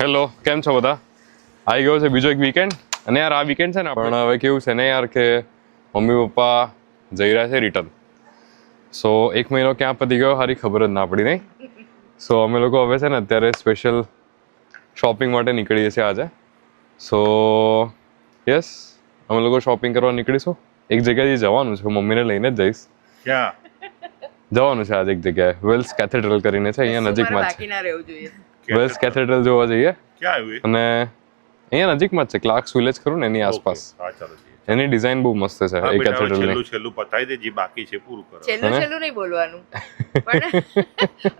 Hello, કેમ છો બધા? આવી ગયો છે બીજો એક વીકેન્ડ અને યાર આ વીકેન્ડ છે ને પણ હવે કેવું છે ને યાર કે મમ્મી પપ્પા જઈ રહ્યા છે રિટર્ન. સો 1 મહિનો ક્યાં પતી ગયો હારી ખબર જ ના પડી નહીં. સો અમે લોકો હવે છે ને અત્યારે સ્પેશિયલ શોપિંગ માટે નીકળીએ છીએ આજે. સો યસ, અમે લોકો શોપિંગ કરવા નીકળીશું. એક જગ્યાએ જવાનું છે, મમ્મીને લઈને જ જઈશ. ક્યાં જવાનું છે આજે એક જગ્યાએ, વેલ્સ કેથેડ્રલ કરીને છે, અહીંયા નજીકમાં જ છે. વેલ્સ કેથેડ્રલ જોવા જઈએ ક્યાં આવ્યું અને અહીંયા નજીકમાં જ છે, ક્લાર્ક્સ વિલેજ ખરું ને એની આસપાસ. હા ચાલો જઈએ. એની ડિઝાઇન બહુ મસ્ત છે હા એ બેટા, હવે કેથેડ્રલની. છેલ્લું પતાવી દે, જે બાકી છે પૂરું કરો. છેલ્લું નહીં બોલવાનું પણ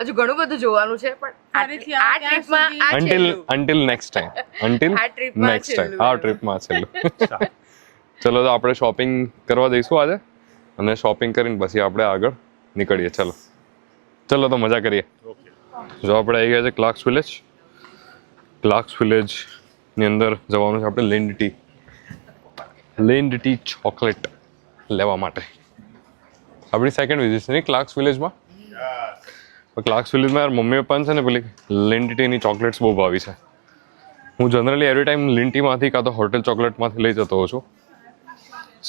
હજુ ઘણું બધું જોવાનું છે પણ ફરીથી આ આ ક્યાં ટ્રીપમાં આ અન્ટિલ છેલ્લું. અન્ટિલ નેક્સ્ટ ટાઈમ અન્ટિલ આ ટ્રીપમાં નેક્સ્ટ ટાઈમ છેલ્લું. આ ટ્રીપમાં છેલ્લું. ચલો તો આપણે શોપિંગ કરવા જઈશું આજે અને શોપિંગ કરીને પછી આપણે આગળ નીકળીએ. ચલો તો મજા કરીએ. જો આપણે આવી ગયા છે ક્લાર્ક્સ વિલેજ. ક્લાર્ક્સ વિલેજની અંદર જવાનું છે આપણે લેન્ડ ટી ચોકલેટ લેવા માટે. આપણી સેકન્ડ વિઝિટ છે ને ક્લાર્ક્સ વિલેજમાં. ક્લાર્ક્સ વિલેજમાં યાર મમ્મી પપ્પાને છે ને પેલી લેન્ડ ટીની ચોકલેટ્સ બહુ ભાવી છે. હું જનરલી એવરી ટાઈમ લેન્ડ ટીમાંથી કાં તો હોટેલ ચોકલેટમાંથી લઈ જતો હોઉં છું.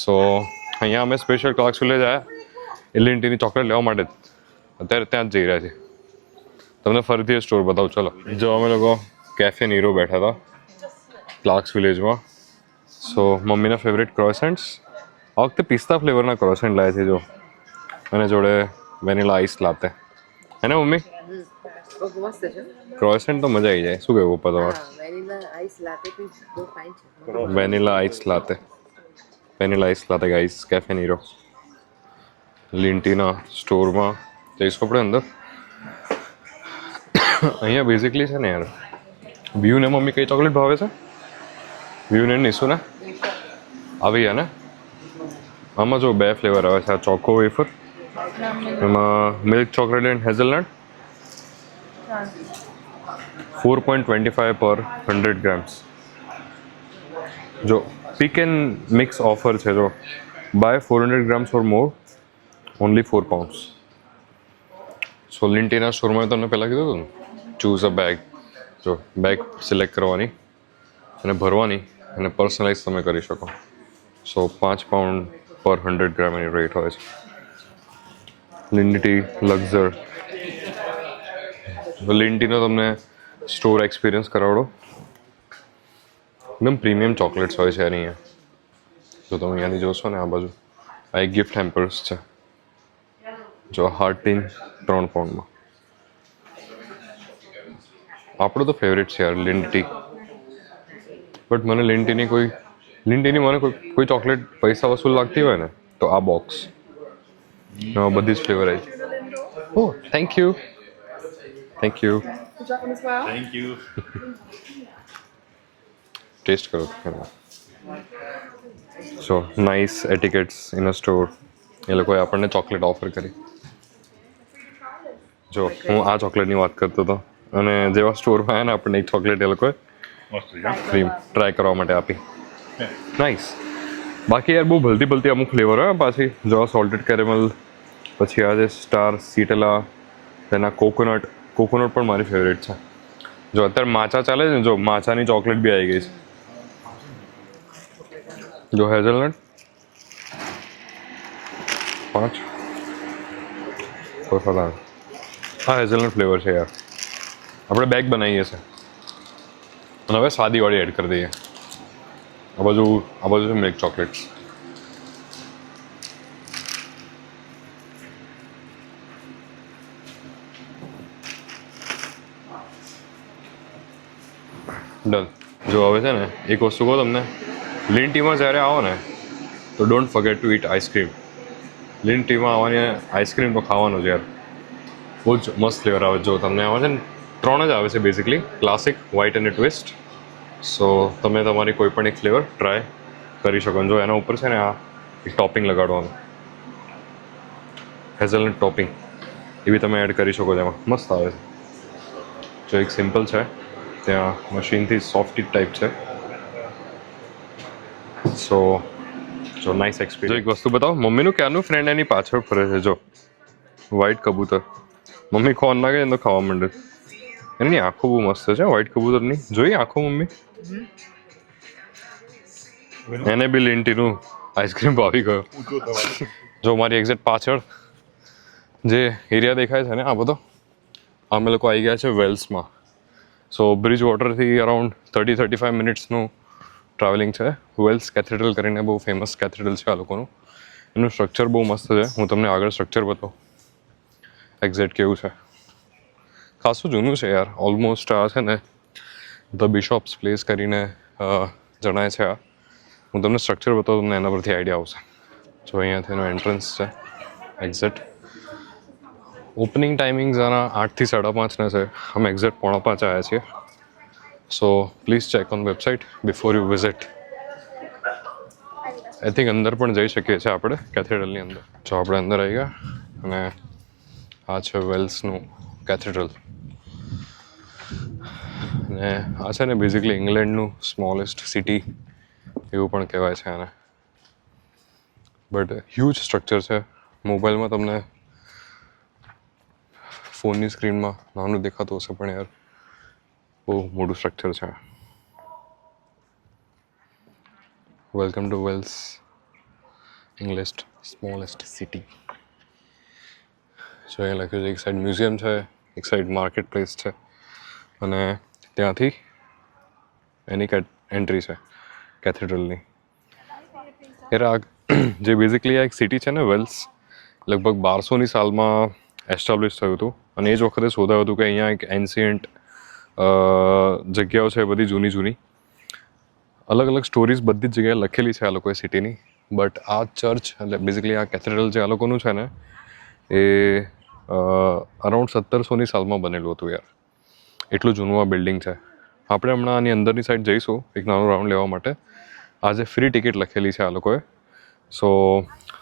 સો અહીંયા અમે સ્પેશિયલ ક્લાર્ક્સ વિલેજ આવ્યા એ લેન્ડ ટીની ચોકલેટ લેવા માટે જ. અત્યારે ત્યાં જ જઈ રહ્યા છીએ. તમને ફરીથી સ્ટોર બતાવું. ચલો, જો અમે લોકો કેફે નીરો બેઠા હતા ક્લાર્ક્સ વિલેજમાં. સો મમ્મીના ફેવરેટ ક્રોસેન્ટ્સ. આ વખતે પિસ્તા ફ્લેવરના ક્રોસેન્ટ લાવ્યા છે જો, અને જોડે વેનીલા આઈસ લાતે. હે ને મમ્મી? બહુ મસ્ત છે. ક્રોસેન્ટ તો મજા આવી જાય. શું કહેવું પપ્પા તમારે? વેનીલા આઈસ લાતે બી બહુ ફાઇન છે. Vanilla ice latte guys, cafe Nero. લિન્ટીના સ્ટોરમાં જઈશું આપણે અંદર. અહીંયા બેઝિકલી છે ને યાર, વ્યૂ ને મમ્મી કઈ ચોકલેટ ભાવે છે? વ્યૂ ને નીસુ ને આવી ગયા ને. આમાં જો 2 ફ્લેવર આવે છે, આ ચોકો વેફર, એમાં મિલ્ક ચોકલેટ એન્ડ હેઝલનટ. 4.25 પર 100 ગ્રામ્સ. જો પિક એન્ડ મિક્સ ઓફર છે, જો buy 400 grams or more only £4. So લિન્ટીના સ્ટોરમાં તમને પહેલાં કીધું હતું ને, ચૂઝ અ બેગ. જો બેગ સિલેક્ટ કરવાની અને ભરવાની અને પર્સનલાઇઝ તમે કરી શકો. સો £5 પર 100 ગ્રામ એની રેટ હોય છે. લિન્ટી લક્ઝર. લિન્ટીનો તમને સ્ટોર એક્સપિરિયન્સ કરાવડો. એકદમ પ્રીમિયમ ચોકલેટ્સ હોય છે એની અહીંયા. જો તમે અહીંયાથી જોશો ને આ બાજુ, આ એક ગિફ્ટ હેમ્પર્સ છે. જો હાર્ટ ટીન £3. આપણો તો ફેવરેટ છે યાર લિન્ટી. બટ મને લિન્ટીની મને કોઈ ચોકલેટ પૈસા વસૂલ લાગતી હોય ને તો આ બોક્સ. બધી જ ફ્લેવર આવી. Oh thank you. Thank you. Taste કરો. So nice etiquettes in a store. એ લોકોએ આપણને ચોકલેટ ઓફર કરી. જો હું આ ચોકલેટની વાત કરતો હતો અને જેવા સ્ટોરમાં આવ્યા ને આપણને એક ચોકલેટ એ લોકોએ મસ્ત છે. ક્રીમ ટ્રાય કરવા માટે આપી. નાઇસ. બાકી યાર બહુ ભલતી અમુક ફ્લેવર હોય પાછી. જો સોલ્ટેડ કેરેમલ, પછી આ જે સ્ટાર સીટેલા, તેના કોકોનટ પણ મારી ફેવરેટ છે. જો અત્યારે માચા ચાલે છે ને, જો માચાની ચોકલેટ બી આવી ગઈ છે. જો હેઝલનટ 5 હા હેઝલનટ ફ્લેવર છે યાર. આપણે બેગ બનાવીએ છીએ અને હવે સાદીવાળી એડ કરી દઈએ. આ બાજુ છે મિલ્ક ચોકલેટ્સ. ડન. જો હવે છે ને એક વસ્તુ કહું તમને, લિન્ટીમાં જ્યારે આવો ને તો don't forget to eat ice cream. લિન્ટીમાં આવવાની આઈસ્ક્રીમ તો ખાવાનું જ યાર. બહુ જ મસ્ત ફ્લેવર આવે. જો તમને આવે છે ને 3 જ આવે છે બેઝિકલી, ક્લાસિક, વ્હાઇટ અને ટ્વિસ્ટ. સો તમે તમારી કોઈ પણ એક ફ્લેવર ટ્રાય કરી શકો. જો એના ઉપર છે ને આ એક ટોપિંગ લગાડવાનું, હેઝલનટ ટોપિંગ, એ બી તમે એડ કરી શકો. એમાં મસ્ત આવે છે. જો એક સિમ્પલ છે, ત્યાં મશીનથી સોફ્ટી ટાઈપ છે. સો જો નાઇસ એક્સપિરિયન્સ. એક વસ્તુ બતાવો, મમ્મીનું ક્યારનું ફ્રેન્ડ એની પાછળ ફરે છે. જો વ્હાઇટ કબૂતર. મમ્મી ખોન નાખે તો ખાવા માંડે. એની આંખો બહુ મસ્ત છે વ્હાઈટ કબૂતરની. જોઈ આંખો મમ્મી? એને બી લીંટીનું આઈસ્ક્રીમ ભાવી ગયો. જો મારી એક્ઝેક્ટ પાછળ જે એરિયા દેખાય છે ને આ બધો, અમે લોકો આવી ગયા છે વેલ્સમાં. સો બ્રિજ વોટરથી અરાઉન્ડ 30-35 મિનિટ્સનું ટ્રાવેલિંગ છે. વેલ્સ કેથેડ્રલ કરીને બહુ ફેમસ કેથેડ્રલ છે આ લોકોનું. એનું સ્ટ્રક્ચર બહુ મસ્ત છે. હું તમને આગળ સ્ટ્રક્ચર બતાવું એક્ઝેક્ટ કેવું છે. ખાસું જૂનું છે યાર. ઓલમોસ્ટ આ છે ને ધ બિશોપ્સ પ્લેસ કરીને જણાય છે આ. હું તમને સ્ટ્રક્ચર બતાવું, તમને એના પરથી આઈડિયા આવશે. જો અહીંયાથી એનો એન્ટ્રન્સ છે એક્ઝેક્ટ. ઓપનિંગ ટાઈમિંગ્સ આના 8 થી 5:30 છે. અમે એક્ઝેક્ટ 4:45 આવ્યા છીએ. So please check on website before you visit. I think અંદર પણ જઈ શકીએ છીએ આપણે કેથેડ્રલની અંદર. જો આપણે અંદર આવી ગયા અને આ છે વેલ્સનું કેથેડ્રલ. અને આ છે ને બેઝિકલી ઇંગ્લેન્ડનું સ્મોલેસ્ટ સિટી એવું પણ કહેવાય છે આને. બટ હ્યુજ સ્ટ્રક્ચર છે. મોબાઈલમાં તમને ફોનની સ્ક્રીનમાં નાનું દેખાતું હશે પણ યાર બહુ મોટું સ્ટ્રક્ચર છે. Welcome to Wales, England smallest city. જો અહીંયા લખ્યું છે એક સાઈડ મ્યુઝિયમ છે, એક સાઈડ માર્કેટ પ્લેસ છે અને ત્યાંથી એની એન્ટ્રી છે કેથેડ્રલની. યાર આ જે બેઝિકલી આ એક સિટી છે ને વેલ્સ, લગભગ 1200ની સાલમાં એસ્ટાબ્લિશ થયું હતું. અને એ જ વખતે શોધાયું હતું કે અહીંયા એક એન્શિયન્ટ જગ્યાઓ છે બધી જૂની જૂની. અલગ અલગ સ્ટોરીઝ બધી જ જગ્યાએ લખેલી છે આ લોકોએ સિટીની. બટ આ ચર્ચ એટલે બેઝિકલી આ કેથેડ્રલ જે આ લોકોનું છે ને એ અરાઉન્ડ 1700ની સાલમાં બનેલું હતું યાર. એટલું જૂનું આ બિલ્ડિંગ છે. આપણે હમણાં આની અંદરની સાઈડ જઈશું એક નાનો રાઉન્ડ લેવા માટે. આજે ફ્રી ટિકિટ લખેલી છે આ લોકોએ. સો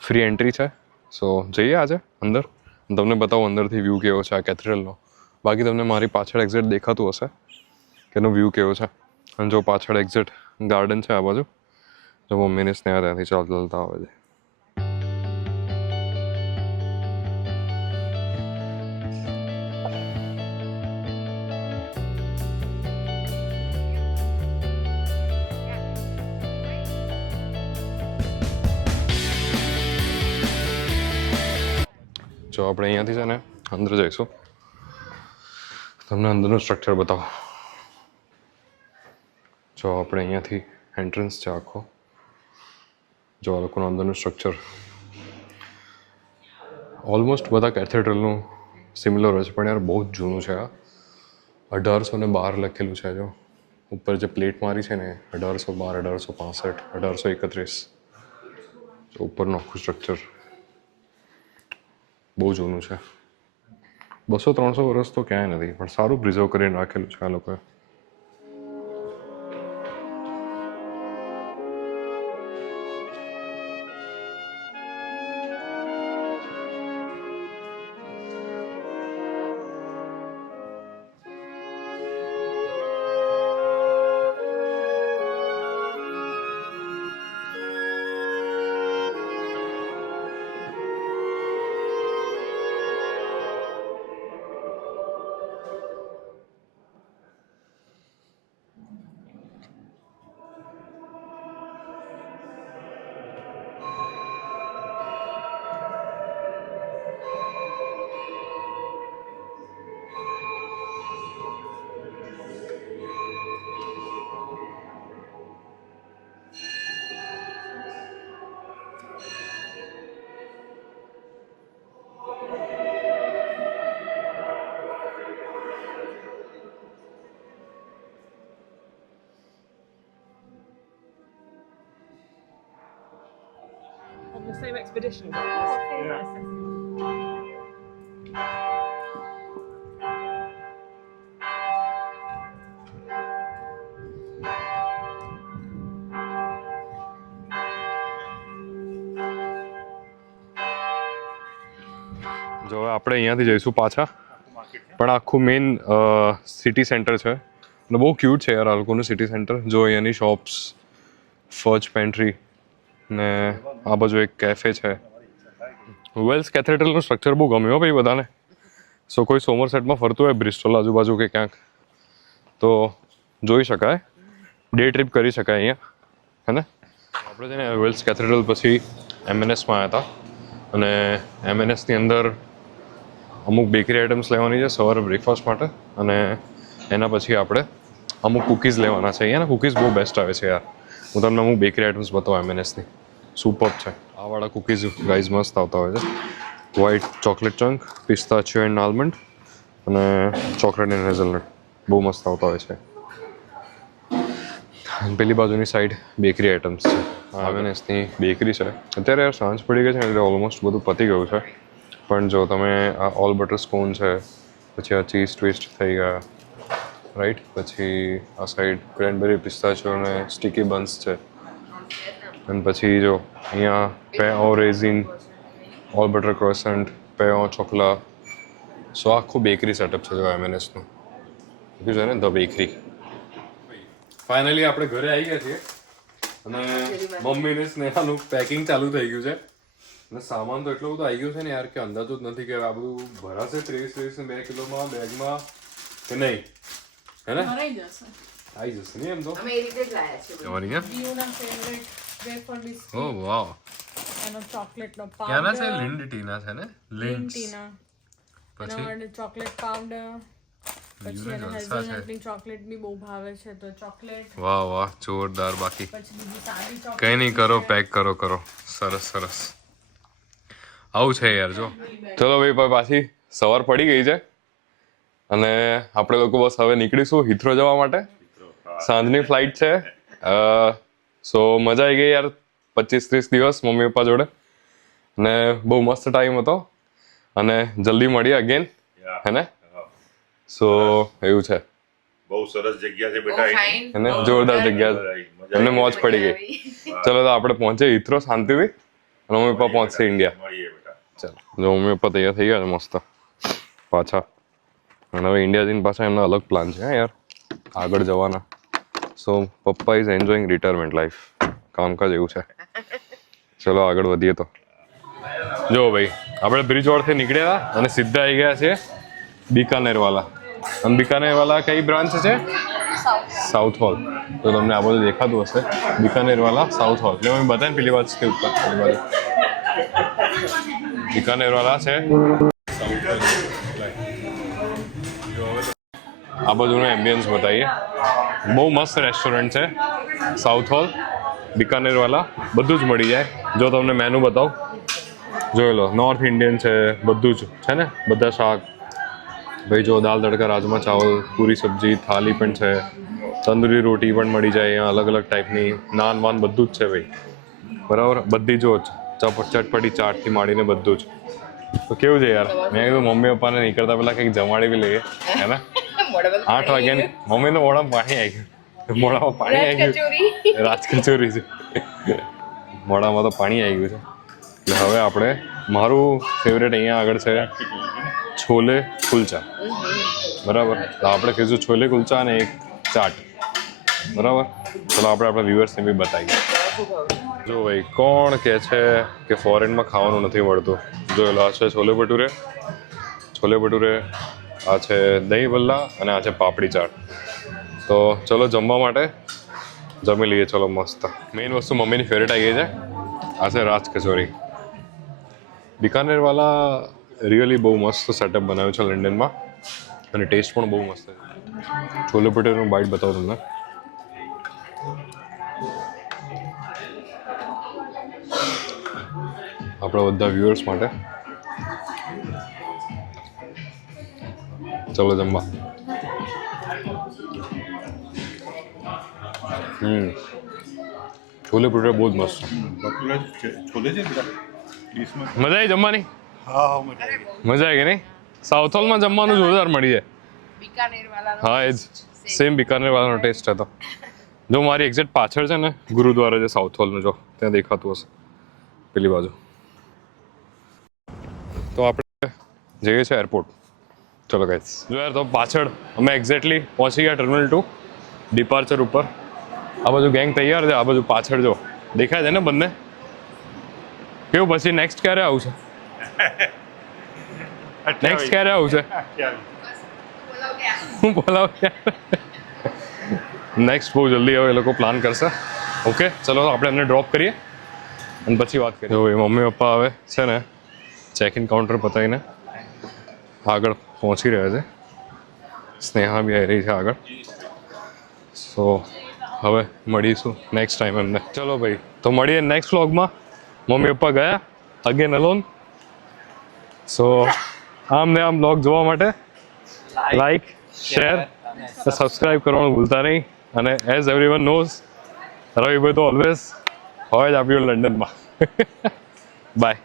ફ્રી એન્ટ્રી છે. સો જઈએ આજે અંદર. તમને બતાવું અંદરથી વ્યૂ કેવો છે આ કેથેડ્રલનો. બાકી તમને મારી પાછળ એક્ઝેક્ટ દેખાતું હશે કે એનો વ્યૂ કેવો છે. અને જો પાછળ એક્ઝેક્ટ ગાર્ડન છે આ બાજુ. જો મમ્મીને સ્નેહા ત્યાંથી ચાલતા આવે છે. જો આપણે અહીંયાથી છે ને અંદર જઈશું. તમને અંદરનું સ્ટ્રક્ચર બતાવો. જો આપણે અહીંયાથી એન્ટ્રન્સ છે આખો. જો આ લોકોનું અંદરનું સ્ટ્રક્ચર ઓલમોસ્ટ બધા કેથેડ્રલનું સિમિલર હોય છે પણ યાર બહુ જ જૂનું છે આ. 1812 લખેલું છે. જો ઉપર જે પ્લેટ મારી છે ને 1812, 1865, 1831. જો ઉપરનું આખું સ્ટ્રક્ચર બહુ જૂનું છે. 200-300 વર્ષ તો ક્યાંય નથી પણ સારું પ્રિઝર્વ કરીને રાખેલું છે આ લોકોએ. On the same expedition. જો હવે આપણે અહીંયાથી જઈશું પાછા. પણ આખું મેઇન સિટી સેન્ટર છે અને બહુ ક્યુટ છે યાર આ લોકોનું સિટી સેન્ટર. જો અહીંયાની શોપ્સ, ફર્જ પેન્ટ્રી ને આ બાજુ એક કેફે છે. વેલ્સ કેથેડ્રલનું સ્ટ્રક્ચર બહુ ગમ્યું હો ભાઈ બધાને. સો કોઈ સોમરસેટમાં ફરતું હોય બ્રિસ્ટોલ આજુબાજુ કે ક્યાંક તો જોઈ શકાય, ડે ટ્રીપ કરી શકાય અહીંયા, હે ને. આપણે છે ને વેલ્સ કેથેડ્રલ પછી MNSમાં આવ્યા હતા, અને MNSની અંદર અમુક બેકરી આઇટમ્સ લેવાની છે સવારે બ્રેકફાસ્ટ માટે, અને એના પછી આપણે અમુક કૂકીઝ લેવાના છે. અહીંયા કૂકીઝ બહુ બેસ્ટ આવે છે યાર. હું તમને અમુક બેકરી આઇટમ્સ બતાવું MNSની, સુપર છે. આ વાળા કૂકીઝ ગાઈઝ મસ્ત આવતા હોય છે. White chocolate chunk, pistachio and almond, અને ચોકલેટ એન્ડ હેઝલનટ, બહુ મસ્ત આવતા હોય છે. અને પેલી બાજુની સાઈડ બેકરી આઇટમ્સ છે. MNSની બેકરી છે. અત્યારે યાર સાંજ પડી ગઈ છે એટલે ઓલમોસ્ટ બધું પતી ગયું છે. પણ જો તમે આ ઓલ બટર સ્કોન છે, પછી આ ચીઝ ટ્વિસ્ટ થઈ ગયા, રાઈટ, પછી આ સાઈડ ક્રેનબેરી પિસ્તાચિયો અને સ્ટીકી બન્સ છે, અને પછી જો અહીંયા પેઓ રેઝિન, ઓલ બટર ક્રોસન્ટ, પેઓ ચોકલા. સો આખું બેકરી સેટઅપ છે જો MNSનું. બીજું છે ને ધ બેકરી. ફાઇનલી આપણે ઘરે આવી ગયા છીએ, અને મમ્મીને સ્નેહાનું પેકિંગ ચાલુ થઈ ગયું છે. અને સામાન તો એટલો બધો આવી ગયો છે ને યાર કે અંદાજો જ નથી કે આ બધું ભરાશે 23-2 કિલોમાં બેગમાં કે નહીં, હે ને? ભરાઈ જશે. આવી જશે નહીં એમ તો. અમે એ રીતે જ લાયા છે બધું. તમારી ક્યાં? દીવના ફેવરેટ વેફર બિસ્કિટ, ઓ વાવ. એનો ચોકલેટનો ક્યાંના છે? પાવડર, લિન્ડ ટીના છે ને? લિન્ડ્સ. ટીના, એના પછી માટે ચોકલેટ પાવડર, પછી એને હેઝલનટની ચોકલેટ બી બહુ ભાવે છે તો ચોકલેટ, વાહ વાહ, જોરદાર. બાકી પછી બીજી સાદી ચોકલેટ. કઈ નહીં, કરો પેક કરો. સરસ સરસ. આવું છે યાર. જો ચલો ભાઈ, પાછી સવાર પડી ગઈ છે, અને આપણે લોકો બસ હવે નીકળીશું હિથ્રો જવા માટે. સાંજની ફ્લાઇટ છે. સો મજા આવી ગઈ યાર 25-30 દિવસ મમ્મી પપ્પા જોડે, અને બહુ મસ્ત ટાઈમ હતો, અને જલ્દી મળીએ અગેન, હે ને? સો એવું છે. બહુ સરસ જગ્યા છે બહુ બેટા fine. અને જોરદાર જગ્યા છે. એમને મોજ પડી ગઈ. ચલો તો આપણે પહોંચે હિથ્રો શાંતિથી, અને મમ્મી પપ્પા પહોંચશે ઇન્ડિયા. મળીએ બેટા. ચાલો, જો મમ્મી પપ્પા તૈયાર થઈ ગયા છે મસ્ત પાછા, અને હવે ઇન્ડિયા જઈને પાછા એમના અલગ પ્લાન છે યાર આગળ જવાના. સો પપ્પા ઇઝ એન્જોઈંગ રિટાયરમેન્ટ લાઈફ, કામકાજ એવું છે. ચલો આગળ વધીએ. તો જો ભાઈ, આપણે બ્રિજ રોડથી નીકળ્યા અને સીધા આવી ગયા છે બિકાનેર વાલા. અને બિકાનેર વાલા કઈ બ્રાન્ચ છે? Southall. તો તમને આ બધું દેખાતું હશે, બિકાનેર વાલા સાઉથ હોલ. એટલે મેં બતાવીને પેલી વાત છે ઉપર, પેલી બાજુ બિકાનેર વાલા છે સાઉથ હોલ. જો હવે આ બધુંનો એમ્બિયન્સ બતાવીએ. બહુ મસ્ત રેસ્ટોરન્ટ છે સાઉથ હોલ, બિકાનેર વાલા. બધું જ મળી જાય. જો તમને મેનુ બતાવું, જોઈ લો. નોર્થ ઇન્ડિયન છે, બધું જ છે ને, બધા શાક. ભાઈ જો દાલ તડકા, રાજમા ચાવલ, પૂરી સબ્જી, થાલી પણ છે, તંદૂરી રોટી પણ મળી જાય અહીંયા, અલગ અલગ ટાઈપની, નાન વાન બધું જ છે ભાઈ, બરાબર. બધી જો ચટપટી ચાટથી માંડીને બધું જ. તો કેવું છે યાર, મેં કીધું મમ્મી પપ્પાને નીકળતા પહેલા કંઈક જમાડી બી લઈએ, હે ને? 8 વાગ્યાની મમ્મીને મોઢામાં પાણી આવી ગયું, મોઢામાં પાણી આવી ગયું. રાજકચોરી છે મોઢામાં તો પાણી આવી ગયું છે. એટલે હવે આપણે, મારું ફેવરેટ અહીંયા આગળ છે છોલે કુલચા, બરાબર. તો આપણે કહીશું છોલે કુલચા અને એક ચાટ, બરાબર. ચલો આપણે આપણા વ્યુઅર્સને બી બતાવીએ. જો ભાઈ, કોણ કહે છે કે ફોરેનમાં ખાવાનું નથી મળતું? જોઈ લો, આ છે છોલે ભટુરે, આ છે દહીં ભલ્લા, અને આ છે પાપડી ચાટ. તો ચલો જમવા માટે જમી લઈએ. ચલો મસ્ત. મેઇન વસ્તુ મમ્મીની ફેવરેટ આવી ગઈ છે, આ છે રાજ કચોરી. બિકાનેરવાલા રિયલી બહુ મસ્ત સેટઅપ બનાવ્યું છે લંડનમાં, અને ટેસ્ટ પણ બહુ મસ્ત છે. છોલે ભટુરેનું બાઇટ બતાવું તમને. આપણા બધા વ્યુઅર્સ માટે. ચલો જમવા. છોલે ભટુરે બહુ જ મસ્ત છે. છોલે છે બેટા ડીશમાં. મજા આવી જમવાની? હા મજા આવી. મજા આવી ગઈ નહીં? સાઉથ હોલમાં જમવાનું જોરદાર મળી જાય. હા, એ જ સેમ બિકાનેર વાળાનો ટેસ્ટ હતો. જો મારી એક્ઝેક્ટ પાછળ છે ને ગુરુદ્વારા છે સાઉથ હોલનું, જો ત્યાં દેખાતું હશે પેલી બાજુ. તો આપણે જઈએ છીએ એરપોર્ટ. ચલો ગાઈસ, જો યાર તો પાછળ અમે એક્ઝેક્ટલી પહોંચી ગયા ટર્મિનલ 2 ડિપાર્ચર ઉપર. આ બાજુ ગેંગ તૈયાર છે, આ બાજુ પાછળ જો દેખાય છે ને બંને. કેવું પછી નેક્સ્ટ ક્યારે આવું છે? નેક્સ્ટ ક્યારે આવું છે? હું બોલાવ નેક્સ્ટ બહુ જલ્દી હવે એ લોકો પ્લાન કરશે. ઓકે ચલો આપણે એમને ડ્રોપ કરીએ અને પછી વાત કરીએ. જો એ મમ્મી પપ્પા હવે છે ને ચેક ઇન કાઉન્ટર પતાવીને આગળ પહોંચી રહ્યા છે. સ્નેહા બી આવી રહી છે આગળ. સો હવે મળીશું નેક્સ્ટ ટાઈમ એમને. ચલો ભાઈ તો મળીએ નેક્સ્ટ વ્લોગમાં. મમ્મી પપ્પા ગયા અગેન અલોન. સો આમ ને આમ વ્લોગ જોવા માટે લાઈક શેર સબસ્ક્રાઈબ કરવાનું ભૂલતા નહીં. અને એઝ એવરીવન નોઝ રવિભાઈ તો ઓલવેઝ હોય જ આપ્યું લંડનમાં. બાય.